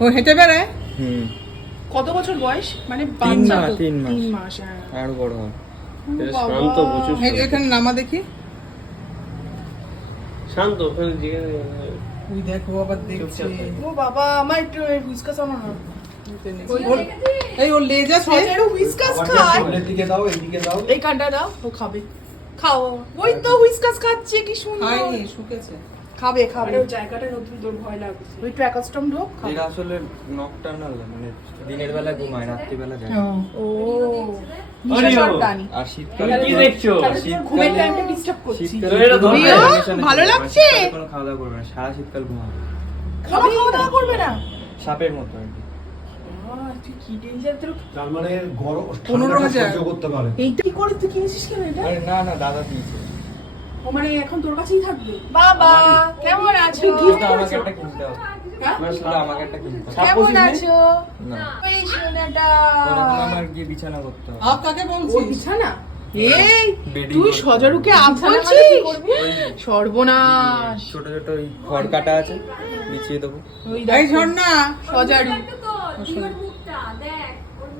ও হেঁটে বেড়ায়? কত বছর বয়স? মানে 3 মাস। হ্যাঁ। আরো বড় হয়। শান্ত, প্রচুর এখানে নামা দেখি। শান্ত। ওই দেখো আবার দেখছে। ও বাবা, আমার একটু হুইস্কাস আনো না। এই ওর লেজ আছে। সজারু হুইস্কাস খায়। দিকে দাও, এইদিকে দাও। এই কাঁটা দাও, ও খাবে। খাও। ওই তো হুইস্কাস খাচ্ছে, কি সুন্দর। খায়নি, শুকেছে। খাবে খাবে। ওই জায়গাটা নতুন, তোর ভয় লাগছে। ওই ট্র্যাকাস্টম ঢোক। এরা আসলে নকটার্নাল, মানে দিনের বেলা ঘুমায়, রাত্রিবেলা যায়। ও নিশাচর প্রাণী। আর শীতকালে কি দেখছো? ঘুমের টাইমটা ডিস্টার্ব করছি। ভালো লাগছে? কোনো খাওয়া দাওয়া করবে না, সারা শীতকাল ঘুমাবে। খাওয়া দাওয়া করবে না? সাপের মতো আর কি। তুই কি ডেঞ্জার তোর। তার মানে গরম 15,000 সহ্য করতে পারে। এইটা কি করে তুই কিনেছিস কেন এটা? আরে না না, দাদা দিয়েছে। ও মানে এখন তোর কাছেই থাকবে। বাবা কেমন আছো? শুধু আমাকে একটা কিনতে হবে। হ্যাঁ? শুধু আমাকে একটা কিনতে হবে। কেমন আছো? না, এই সোনাটা। তখন আমার গিয়ে বিছানা করতে হবে। আপ কাকে ও বলছিস? বিছানা? এই বেডিং তুই করতে সজারুকে হবে। আপ বলছিস? ওই সর্বনাশ। ছোট ছোট ওই খড় কাটা আছে, বিছিয়ে দেবো। ওই এই দেখো, ঝর্ণা। সজারু।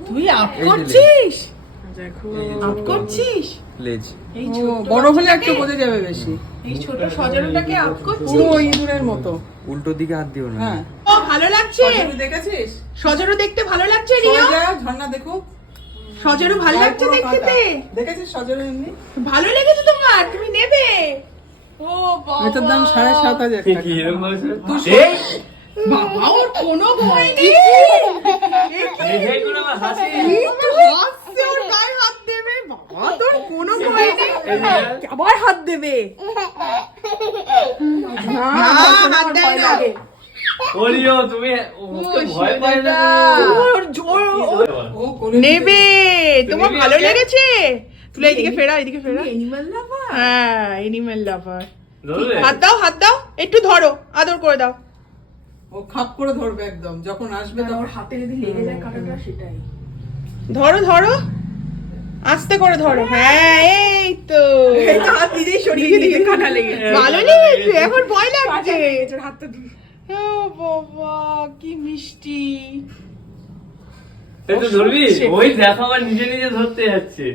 তুই আপ এই যে করছিস? দেখো এই যে আপ ছোট করছিস? লেজ। এই ও, ছোট বড় হলে একটু বাচ্চাটাকে- বোঝা যাবে বেশি। এই ছোট সজারুটাকে আপ করছিস? পুরো ইঁদুরের মতো। উল্টো দিকে হাত দিও না। হ্যাঁ। ও ভালো লাগছে। সজারু দেখেছিস? সজারু দেখতে ভালো লাগছে রিয়া? সজা, ঝর্ণা দেখুক। সজারু ভালো লাগছে পুরো দেখতে কাঁটা। দেখেছিস সজারু এমনি? ভালো লেগেছে তোমার? তুমি নেবে? ও বাবা, এটার দাম 7,500 টাকা। কি এরকম বলছো? বাবা ওর কোনো ভয় নেই। দেখে কোনো আমার হাসি। একটু হাসছে, ওর গায়ে হাত দেবে। বাবা তোর কোনো ভয় নেই। আবার হাত দেবে। না, হাত দেয় না। ওরিও, তুমি ওকে ভয় পাই না। ওর জোর- ও করে নেবে। তোমার তুমি ভালো আজকে- লেগেছে? তুই এদিকে ফেরা, এদিকে ফেরা। হ্যাঁ, এনিম্যাল লাভার। ধরলে? হাত দাও, হাত দাও, একটু ধরো, আদর করে দাও। ও খাপ করে ধরবে একদম যখন আসবে তখন। হাতে যদি লেগে যায় কাঁটাটা, সেটাই। ধরো ধরো, আস্তে করে ধরো। হ্যাঁ, এই তো। হাত নিজেই সরিয়ে দিয়ে কাঁটা লেগেছে। ভালো লেগেছে, এখন ভয় লাগছে। ও বাবা, কি মিষ্টি। এই তো ধরবি? ওই দেখো, আবার নিজে নিজে ধরতে যাচ্ছে।